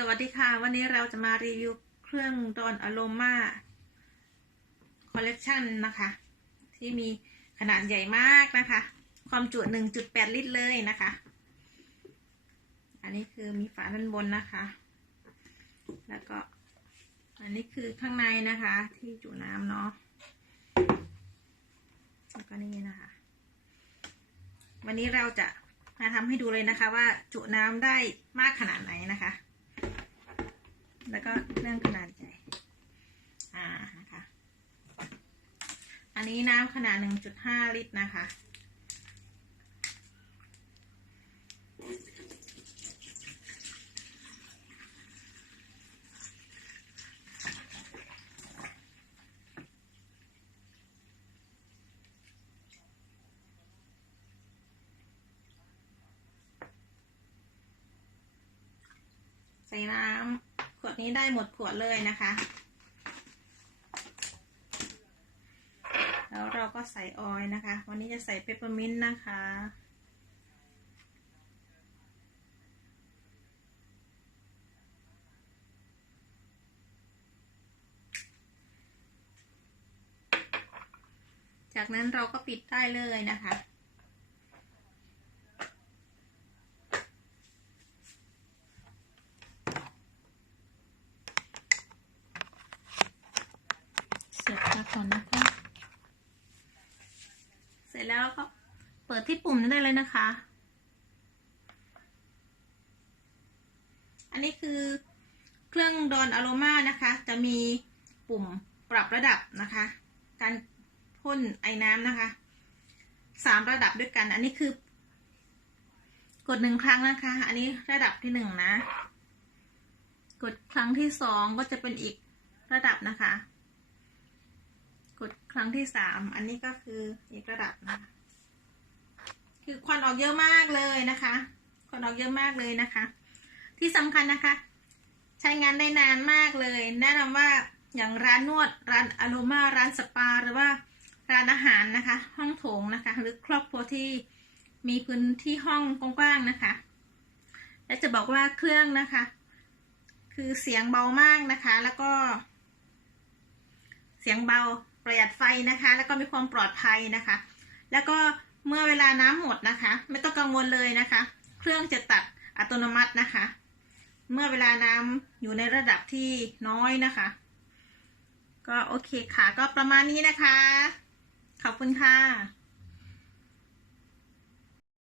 สวัสดีค่ะ วันนี้เราจะมารีวิวเครื่องดอนอโรมาคอลเลกชันนะคะ ที่มีขนาดใหญ่มากนะคะ ความจุ 1.8 ลิตรเลยนะคะ อันนี้คือมีฝาด้านบนนะคะ แล้วก็ อันนี้คือข้างในนะคะ ที่จุน้ำเนาะแล้วก็นี่นะคะ วันนี้เราจะมาทำให้ดูเลยนะคะว่าจุน้ำได้มากขนาดไหนนะคะ แล้วก็เรื่องขนาดใหญ่ อ่านะคะ อันนี้น้ำขนาด 1.5 ลิตรนะคะ ใส่น้ำ ขวดนี้ได้หมดขวดเลยนะคะ แล้วเราก็ใส่ออยนะคะ วันนี้จะใส่เปปเปอร์มินต์นะคะจากนั้นเราก็ปิดได้เลยนะคะ สียบปลั๊กก่อนนะคะ เสร็จแล้วก็เปิดที่ปุ่มนั้นได้เลยนะคะ อันนี้คือเครื่องดอนอโรมานะคะ จะมีปุ่มปรับระดับนะคะ การพ่นไอ้น้ำนะคะสามระดับด้วยกัน อันนี้คือ กดหนึ่งครั้งนะคะ อันนี้ระดับที่หนึ่งนะ กดครั้งที่สองก็จะเป็นอีกระดับนะคะ รั้งที่สาม อันนี้ก็คืออีกระดับนะคะ คือควันออกเยอะมากเลยนะคะ ควันออกเยอะมากเลยนะคะ ที่สำคัญนะคะ ใช้งานได้นานมากเลย แนะนำว่าอย่างร้านนวด ร้านอโรมา ร้านสปา หรือว่าร้านอาหารนะคะ ห้องโถงนะคะ หรือครอบครัวที่มีพื้นที่ห้องกว้างๆนะคะ และจะบอกว่าเครื่องนะคะ คือเสียงเบามากนะคะ แล้วก็ เสียงเบา ประหยัดไฟนะคะ แล้วก็มีความปลอดภัยนะคะ แล้วก็เมื่อเวลาน้ำหมดนะคะ ไม่ต้องกังวลเลยนะคะ เครื่องจะตัดอัตโนมัตินะคะ เมื่อเวลาน้ำอยู่ในระดับที่น้อยนะคะ ก็โอเคค่ะ ก็ประมาณนี้นะคะ ขอบคุณค่ะ